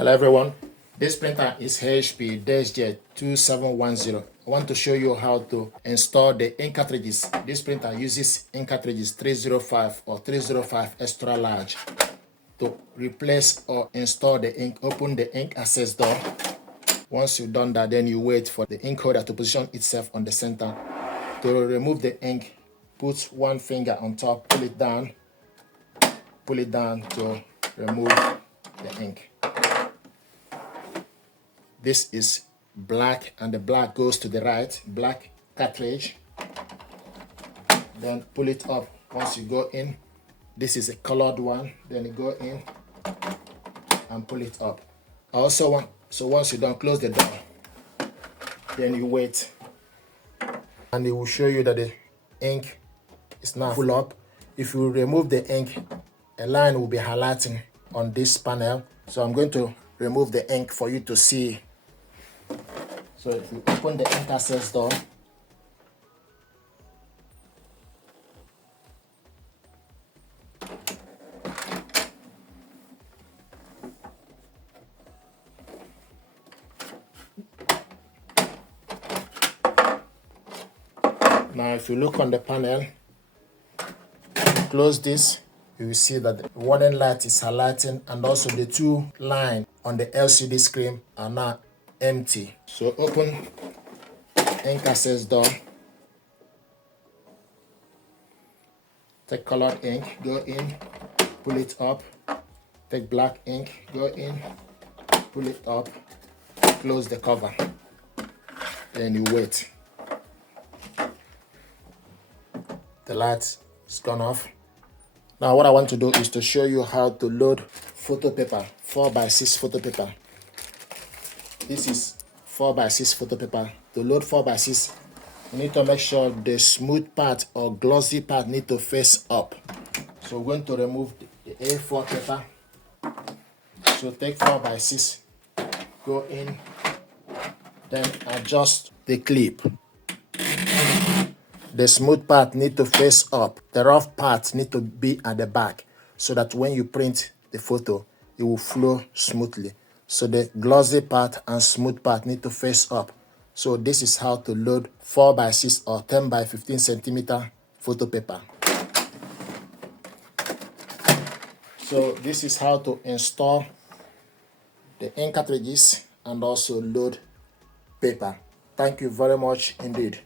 Hello everyone, this printer is HP Deskjet 2710. I want to show you how to install the ink cartridges. This printer uses ink cartridges 305 or 305 extra large. To replace or install the ink, open the ink access door. Once you've done that, then you wait for the ink holder to position itself on the center. To remove the ink, put one finger on top, pull it down to remove the ink. This is black, and the black goes to the right, black cartridge. Then pull it up. Once you go in, this is a colored one. Then you go in and pull it up. So once you're done, close the door. Then you wait, and it will show you that the ink is now full up. If you remove the ink, a line will be highlighting on this panel. So I'm going to remove the ink for you to see. So if you open the ink access door, now if you look on the panel, close this, you will see that the warning light is highlighting, and also the two lines on the LCD screen are now empty. So open ink access door, take colored ink, go in, pull it up, take black ink, go in, pull it up, close the cover, then you wait. The light is gone off. Now what I want to do is to show you how to load photo paper, 4x6 photo paper. This is 4x6 photo paper. To load 4x6, you need to make sure the smooth part or glossy part need to face up. So we're going to remove the A4 paper. So take 4x6, go in, then adjust the clip. The smooth part need to face up. The rough part need to be at the back, so that when you print the photo, it will flow smoothly. So the glossy part and smooth part need to face up. So this is how to load 4x6 or 10x15 centimeter photo paper. So this is how to install the ink cartridges and also load paper. Thank you very much indeed.